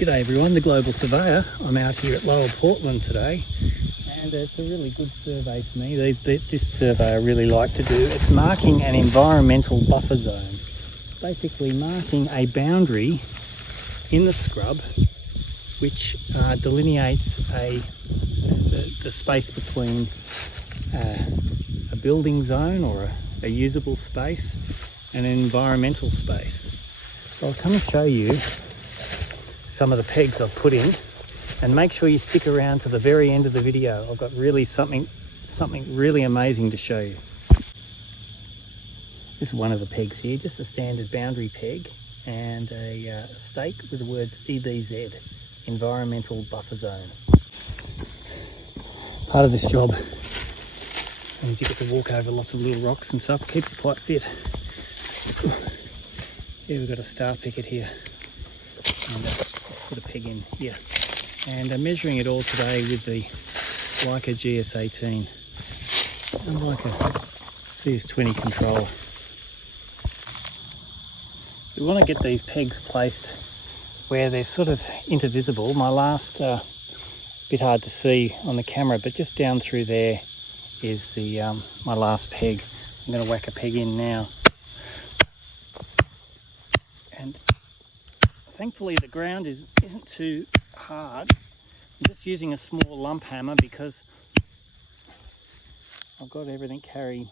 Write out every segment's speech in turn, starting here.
G'day everyone, the Global Surveyor. I'm out here at Lower Portland today, and it's a really good survey for me. This survey I really like to do. It's marking an environmental buffer zone, basically marking a boundary in the scrub which delineates the space between a building zone or a usable space and an environmental space. So I'll come and show you some of the pegs I've put in, and make sure you stick around to the very end of the video. I've got really something really amazing to show you. This is one of the pegs here, just a standard boundary peg and a stake with the words EBZ, Environmental Buffer Zone. Part of this job means you get to walk over lots of little rocks and stuff, keeps you quite fit. Here we've got a star picket here, and put a peg in here, and I'm measuring it all today with the Leica GS18 and Leica CS20 controller. So we want to get these pegs placed where they're sort of intervisible. My last bit hard to see on the camera, but just down through there is the my last peg. I'm going to whack a peg in now, and thankfully the ground isn't too hard. I'm just using a small lump hammer because I've got everything carrying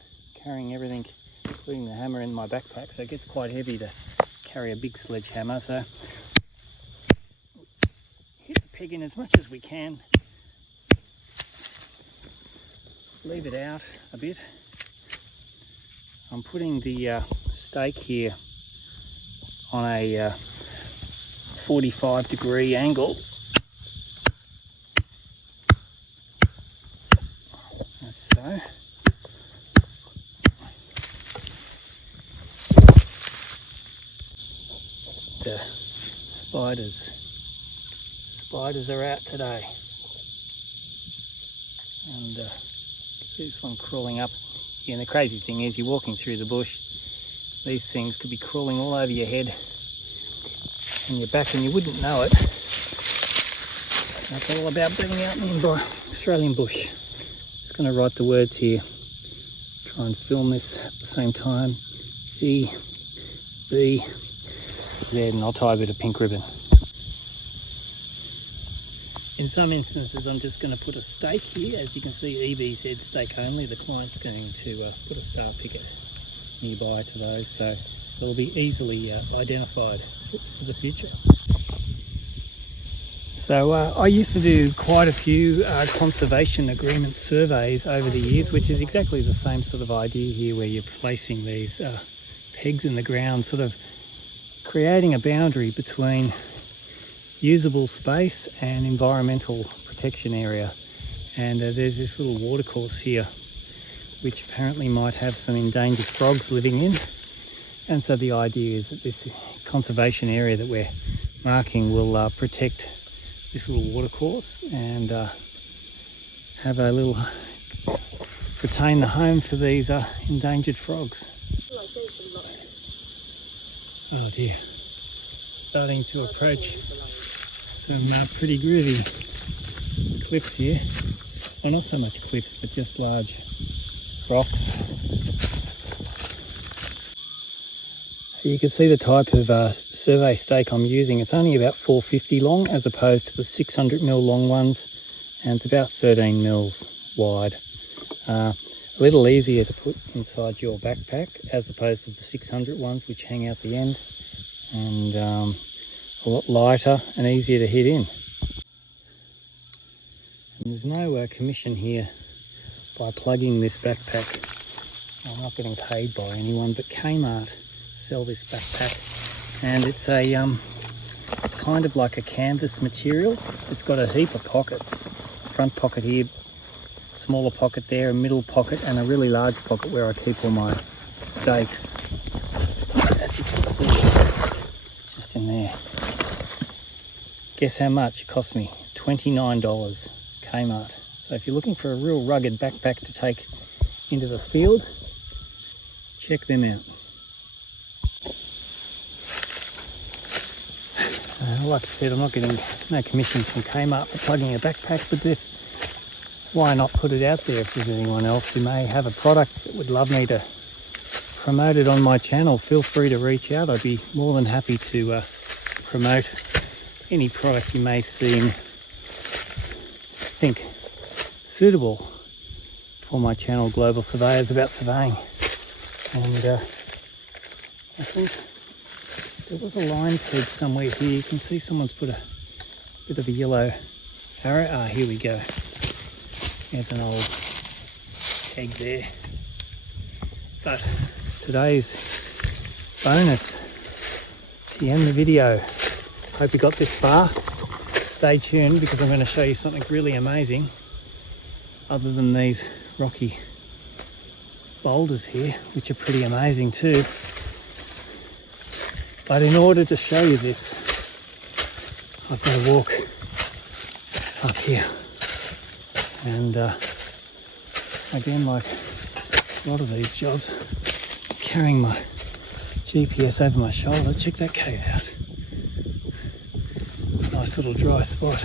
everything, including the hammer, in my backpack, so it gets quite heavy to carry a big sledgehammer. So hit the peg in as much as we can, leave it out a bit. I'm putting the stake here on a 45-degree angle. As so. The spiders are out today, and see this one crawling up here. And the crazy thing is, you're walking through the bush, these things could be crawling all over your head and your back, and you wouldn't know it. That's all about being out in the Australian bush. Just going to write the words here, try and film this at the same time. E, B, Z, and I'll tie a bit of pink ribbon. In some instances I'm just going to put a stake here. As you can see, EBZ stake only. The client's going to put a star picket nearby to those, so they'll be easily identified for the future. So I used to do quite a few conservation agreement surveys over the years, which is exactly the same sort of idea here, where you're placing these pegs in the ground, sort of creating a boundary between usable space and environmental protection area. And there's this little watercourse here which apparently might have some endangered frogs living in, and so the idea is that this conservation area that we're marking will protect this little watercourse and have a little retain the home for these endangered frogs. Oh dear, starting to approach some pretty groovy cliffs here. Well, not so much cliffs, but just large rocks. You can see the type of survey stake I'm using. It's only about 450 long as opposed to the 600mm long ones, and it's about 13 mils wide. A little easier to put inside your backpack as opposed to the 600 ones which hang out the end, and a lot lighter and easier to hit in. And there's no commission here by plugging this backpack. I'm not getting paid by anyone, but Kmart sell this backpack, and it's a kind of like a canvas material. It's got a heap of pockets. Front pocket here, smaller pocket there, a middle pocket, and a really large pocket where I keep all my stakes. As you can see, just in there. Guess how much it cost me? $29, Kmart. So if you're looking for a real rugged backpack to take into the field, check them out. Like I said, I'm not getting no commissions from Kmart for plugging a backpack, but why not put it out there if there's anyone else who may have a product that would love me to promote it on my channel. Feel free to reach out. I'd be more than happy to promote any product you may think suitable for my channel, Global Surveyors, about surveying. And I think there was a line peg somewhere here. You can see someone's put a bit of a yellow arrow. Ah, here we go. There's an old peg there. But today's bonus to end the video. Hope you got this far. Stay tuned because I'm going to show you something really amazing other than these rocky boulders here, which are pretty amazing too. But in order to show you this, I've got to walk up here. And again, like a lot of these jobs, carrying my GPS over my shoulder. Check that cave out. Nice little dry spot.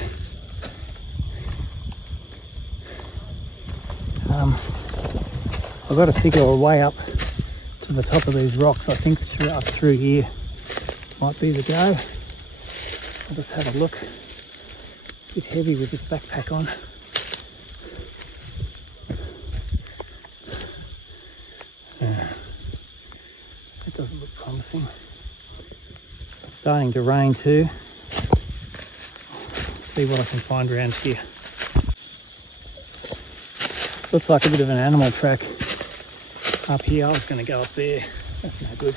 I've got to figure a way up to the top of these rocks. I think up through here might be the go. I'll just have a look. A bit heavy with this backpack on. It doesn't look promising. It's starting to rain too. See what I can find around here. Looks like a bit of an animal track up here. I was going to go up there. That's no good.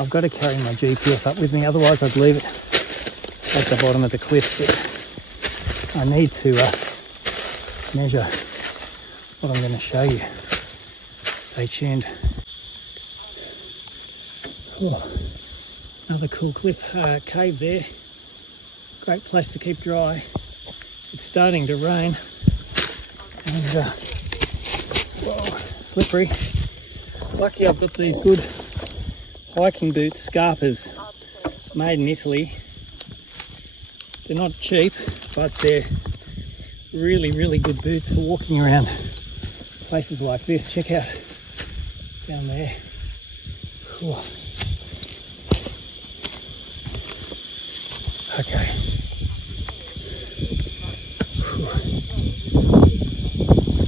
I've got to carry my GPS up with me, otherwise I'd leave it at the bottom of the cliff. But I need to measure what I'm going to show you. Stay tuned. Oh, another cool cliff cave there. Great place to keep dry. It's starting to rain. And whoa, slippery. Lucky I've got these good hiking boots, Scarpas, made in Italy. They're not cheap, but they're really, really good boots for walking around places like this. Check out down there. Whew. Okay.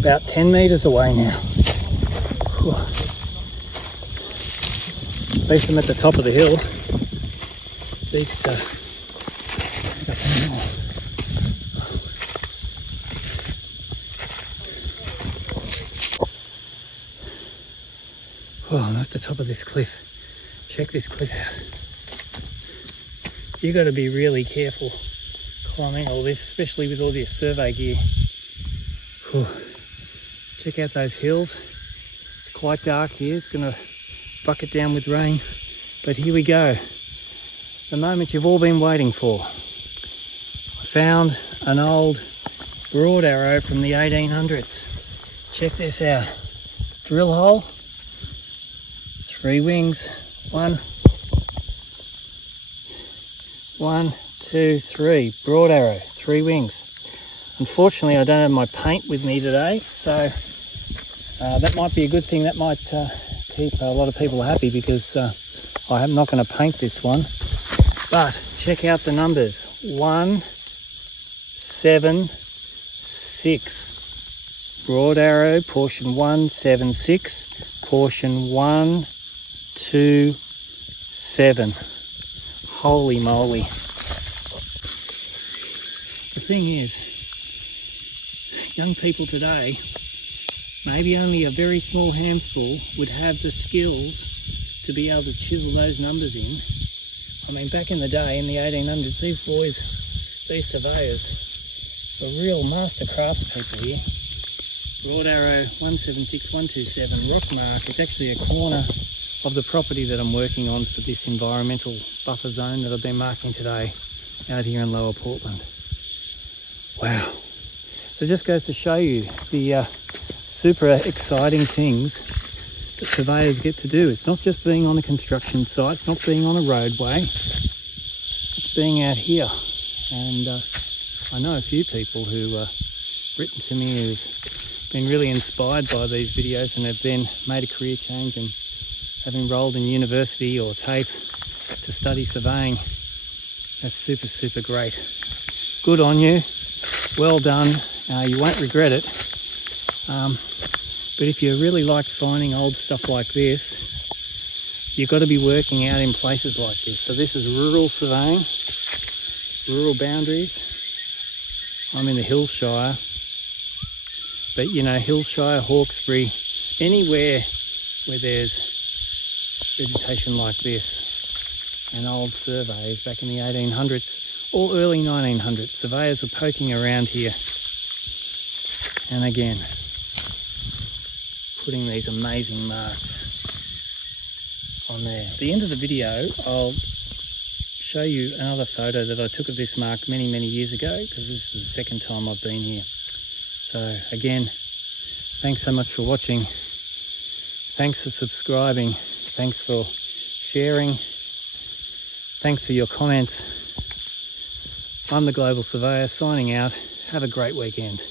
About 10 metres away now. Whew. At least I'm at the top of the hill. Beats I'm at the top of this cliff. Check this cliff out. You got to be really careful climbing all this, especially with all your survey gear. Whew. Check out those hills. It's quite dark here. It's going to bucket down with rain. But here we go. The moment you've all been waiting for. I found an old broad arrow from the 1800s. Check this out. Drill hole. 3 wings. 1, 2, 3. Broad arrow. 3 wings. Unfortunately, I don't have my paint with me today, so that might be a good thing. That might keep a lot of people happy because I'm not going to paint this one. But check out the numbers. 1, 7, 6. Broad arrow, portion 1, 7, 6. Portion 1, 2, 7. Holy moly. The thing is, young people today, maybe only a very small handful would have the skills to be able to chisel those numbers in. I mean, back in the day, in the 1800s, these boys, these surveyors, were real master craftspeople here. Broad arrow, 176, 127, rock mark. It's actually a corner of the property that I'm working on for this environmental buffer zone that I've been marking today out here in Lower Portland. Wow. So it just goes to show you the super exciting things that surveyors get to do. It's not just being on a construction site, it's not being on a roadway, just being out here. And I know a few people who written to me who've been really inspired by these videos and have then made a career change and have enrolled in university or TAFE to study surveying. That's super, super great. Good on you. Well done. You won't regret it. But if you really like finding old stuff like this, you've got to be working out in places like this. So this is rural surveying, rural boundaries. I'm in the Hillshire, but you know, Hillshire, Hawkesbury, anywhere where there's vegetation like this, and old surveys back in the 1800s or early 1900s, surveyors were poking around here, and again, putting these amazing marks on there. At the end of the video, I'll show you another photo that I took of this mark many, many years ago, because this is the second time I've been here. So again, thanks so much for watching. Thanks for subscribing. Thanks for sharing. Thanks for your comments. I'm the Global Surveyor signing out. Have a great weekend.